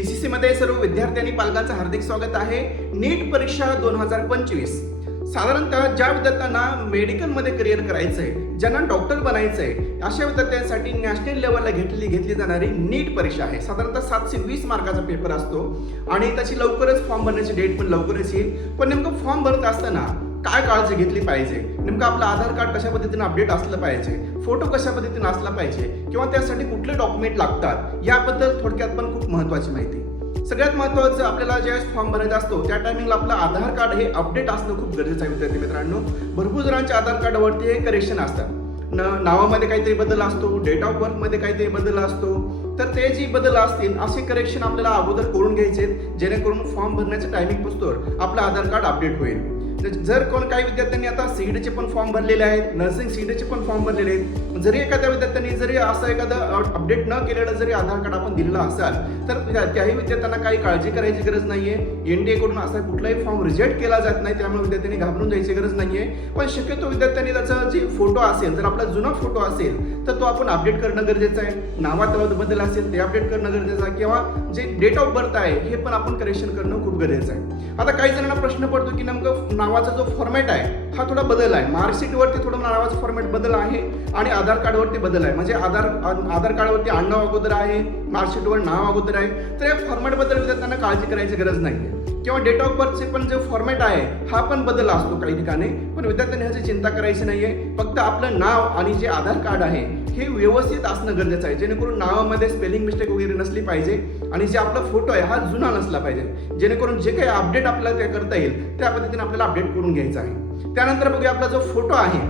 PCC मध्ये सर्व विद्यार्थी आणि पालकांचं हार्दिक स्वागत आहे। नीट परीक्षा 2025 साधारणतः ज्या विद्यार्थ्यांना मेडिकलमध्ये करिअर करायचं आहे, ज्यांना डॉक्टर बनायचं आहे, अशा विद्यार्थ्यांसाठी नॅशनल लेवलला घेतली जाणारी नीट परीक्षा आहे। साधारणतः 720 मार्काचा पेपर असतो आणि त्याची लवकरच फॉर्म भरण्याची डेट पण लवकरच येईल। पण नेमकं फॉर्म भरत असताना काय काळजी घेतली पाहिजे, नेमकं आपलं आधार कार्ड कशा पद्धतीने अपडेट असलं पाहिजे, फोटो कशा पद्धतीने असला पाहिजे किंवा त्यासाठी कुठले डॉक्युमेंट लागतात, याबद्दल थोडक्यात पण खूप महत्त्वाची माहिती। सगळ्यात महत्त्वाचं आपल्याला ज्यावेळेस फॉर्म भरायचा असतो त्या टायमिंगला आपलं आधार कार्ड हे अपडेट असणं खूप गरजेचं आहे। विद्यार्थी मित्रांनो, भरपूर जणांच्या आधार कार्डावरती हे करेक्शन असतात, नावामध्ये काहीतरी बदल असतो, डेट ऑफ बर्थमध्ये काहीतरी बदल असतो, तर ते जी बदल असतील असे करेक्शन आपल्याला अगोदर करून घ्यायचे जेणेकरून फॉर्म भरण्याचं टायमिंग पोचतोवर आपलं आधार कार्ड अपडेट होईल। जर काही विद्यार्थ्यांनी आता सीईटीचे पण फॉर्म भरलेले आहेत, नर्सिंग सीईटीचे पण फॉर्म भरलेले आहेत, जरी एखाद्या विद्यार्थ्यांनी जरी असं एखादं अपडेट न केलेलं जरी आधार कार्ड आपण दिलेलं असाल तर त्याही विद्यार्थ्यांना काही काळजी करायची गरज नाहीये। एनडीए कडून असा कुठलाही फॉर्म रिजेक्ट केला जात नाही, त्यामुळे विद्यार्थ्यांनी घाबरून जायची गरज नाहीये। पण शक्यतो विद्यार्थ्यांनी त्याचा जे फोटो असेल, जर आपला जुना फोटो असेल तर तो आपण अपडेट करणं गरजेचं आहे। नावात बदल असेल ते अपडेट करणं गरजेचं आहे किंवा जे डेट ऑफ बर्थ आहे हे पण आपण करेक्शन करणं खूप गरजेचं आहे। आता काही जणांना प्रश्न पडतो की नेमकं नावाचा जो फॉर्मॅट आहे हा थोडा बदल आहे, मार्कशीट वरती थोडं नावाचा फॉर्मॅट बदल आहे आणि आधार कार्ड वरती बदल आहे, म्हणजे आधार कार्ड वरती आडनाव अगोदर आहे, मार्कशीट वर नाव अगोदर आहे, तर या फॉर्मॅट बद्दल विद्यार्थ्यांना काळजी करायची गरज नाहीये। किंवा डेट ऑफ बर्थचे पण जो फॉर्मॅट आहे हा पण बदल असतो काही ठिकाणी, पण विद्यार्थ्यांनी ह्याची चिंता करायची नाहीये। फक्त आपलं नाव आणि जे आधार कार्ड आहे हे व्यवस्थित असणं गरजेचं आहे, जेणेकरून नावामध्ये स्पेलिंग मिस्टेक वगैरे नसली पाहिजे आणि जे आपला फोटो आहे हा जुना नसला पाहिजे, जेणेकरून जे काही अपडेट आपल्याला ते करता येईल त्या पद्धतीने आपल्याला अपडेट करून घ्यायचं आहे। त्यानंतर बघूया आपला जो फोटो आहे,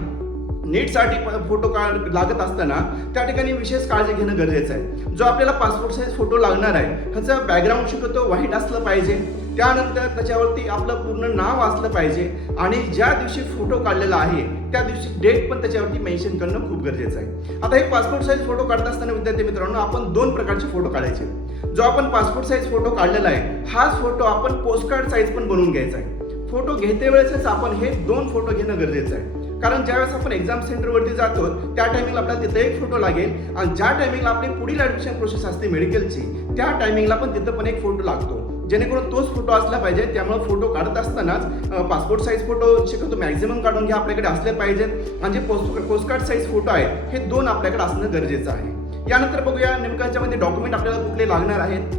नीटसाठी फोटो लागत असताना त्या ठिकाणी विशेष काळजी घेणं गरजेचं आहे। जो आपल्याला पासपोर्ट साईज फोटो लागणार आहे ह्याचा बॅकग्राऊंड शक्यतो व्हाईट असलं पाहिजे, त्यानंतर त्याच्यावरती आपलं पूर्ण नाव असलं पाहिजे आणि ज्या दिवशी फोटो काढलेला आहे त्या दिवशी डेट पण त्याच्यावरती मेन्शन करणं खूप गरजेचं आहे। आता हे पासपोर्ट साईज फोटो काढत असताना विद्यार्थी मित्रांनो आपण दोन प्रकारचे फोटो काढायचे। जो आपण पासपोर्ट साईज फोटो काढलेला आहे हाच फोटो आपण पोस्टकार्ड साईज पण बनवून घ्यायचा आहे। फोटो घेते वेळेसच आपण हे दोन फोटो घेणं गरजेचं आहे, कारण ज्यावेळेस आपण एक्झाम सेंटरवरती जातो त्या टायमिंगला आपल्याला तिथे एक फोटो लागेल आणि ज्या टायमिंगला आपली पुढील ऍडमिशन प्रोसेस असते मेडिकलची त्या टायमिंगला पण तिथं पण एक फोटो लागतो, जेणेकरून तोच फोटो असला पाहिजे। त्यामुळे फोटो काढत असतानाच पासपोर्ट साईज फोटो शक्यतो मॅक्झिमम काढून घ्या, आपल्याकडे असले पाहिजेत आणि जे पोस्टकार्ड साईज फोटो आहे हे दोन आपल्याकडे असणं गरजेचं आहे। यानंतर बघूया नेमकं याच्यामध्ये डॉक्युमेंट आपल्याला कुठले लागणार आहेत।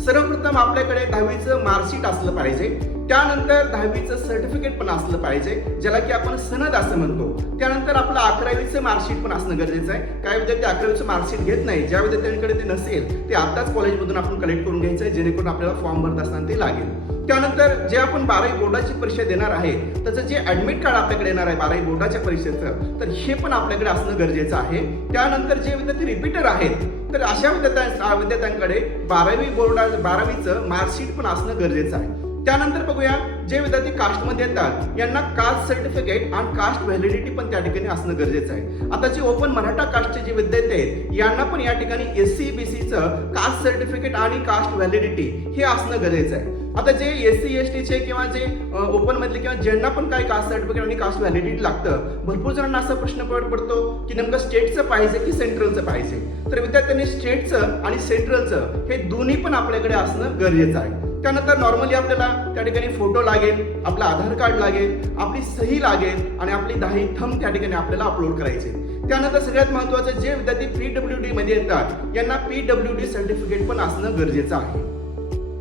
सर्वप्रथम आपल्याकडे 10वीचं मार्कशीट असलं पाहिजे, त्यानंतर 10वीचं सर्टिफिकेट पण असलं पाहिजे ज्याला की आपण सनद असं म्हणतो। त्यानंतर आपलं 11वीचं मार्कशीट पण असणं गरजेचं आहे। काही विद्यार्थी 11वीचं मार्कशीट घेत नाही, ज्या विद्यार्थ्यांकडे ते नसेल ते आताच कॉलेजमधून आपण कलेक्ट करून घ्यायचं आहे, जेणेकरून आपल्याला फॉर्म भरत असताना ते लागेल। त्यानंतर जे आपण 12वी बोर्डाची परीक्षा देणार आहे त्याचं जे ऍडमिट कार्ड आपल्याकडे येणार आहे 12वी बोर्डाच्या परीक्षेचं, तर हे पण आपल्याकडे असणं गरजेचं आहे। त्यानंतर जे विद्यार्थी रिपीटर आहेत तर अशा विद्यार्थ्यांकडे 12वीचं मार्कशीट पण असणं गरजेचं आहे। त्यानंतर बघूया जे विद्यार्थी कास्टमध्ये येतात यांना कास्ट सर्टिफिकेट आणि कास्ट व्हॅलिडिटी पण त्या ठिकाणी असणं गरजेचं आहे। आता जे ओपन मराठा कास्टचे जे विद्यार्थी आहेत यांना पण या ठिकाणी एससी बीसीचं कास्ट सर्टिफिकेट आणि कास्ट व्हॅलिडिटी हे असणं गरजेचं आहे। आता जे एससी एसटीचे किंवा जे ओपन मधले किंवा ज्यांना पण काही कास्ट सर्टिफिकेट आणि कास्ट व्हॅलिडिटी लागतं, भरपूर जणांना असा प्रश्न पडतो की नेमकं स्टेटचं पाहिजे की सेंट्रलचं पाहिजे, तर विद्यार्थ्यांनी स्टेटचं आणि सेंट्रलचं हे दोन्ही पण आपल्याकडे असणं गरजेचं आहे। त्यानंतर नॉर्मली आपल्याला त्या ठिकाणी फोटो लागेल, आपलं आधार कार्ड लागेल, आपली सही लागेल आणि आपली 10 थंब त्या ठिकाणी आपल्याला अपलोड करायचे। त्यानंतर सगळ्यात महत्त्वाचं जे विद्यार्थी PWD मध्ये येतात यांना PWD सर्टिफिकेट पण असणं गरजेचं आहे।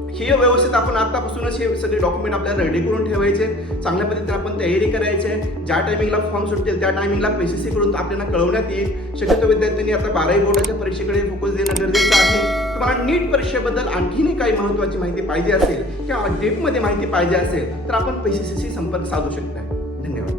हे व्यवस्थित आपण आतापासूनच हे सगळे डॉक्युमेंट आपल्याला रेडी करून ठेवायचे, चांगल्या पद्धतीने आपण तयारी करायची आहे। ज्या टायमिंगला फॉर्म सुटतील त्या टायमिंगला पीसीसी कडून आपल्याला कळवण्यात येईल। शक्यतो विद्यार्थ्यांनी आता 12वी बोर्डाच्या परीक्षेकडे फोकस देणं गरजेचं आहे। तुम्हाला नीट परीक्षेबद्दल आणखीनही काही महत्त्वाची माहिती पाहिजे असेल किंवा डेपमध्ये माहिती पाहिजे असेल तर आपण पीसीसीशी संपर्क साधू शकता। धन्यवाद।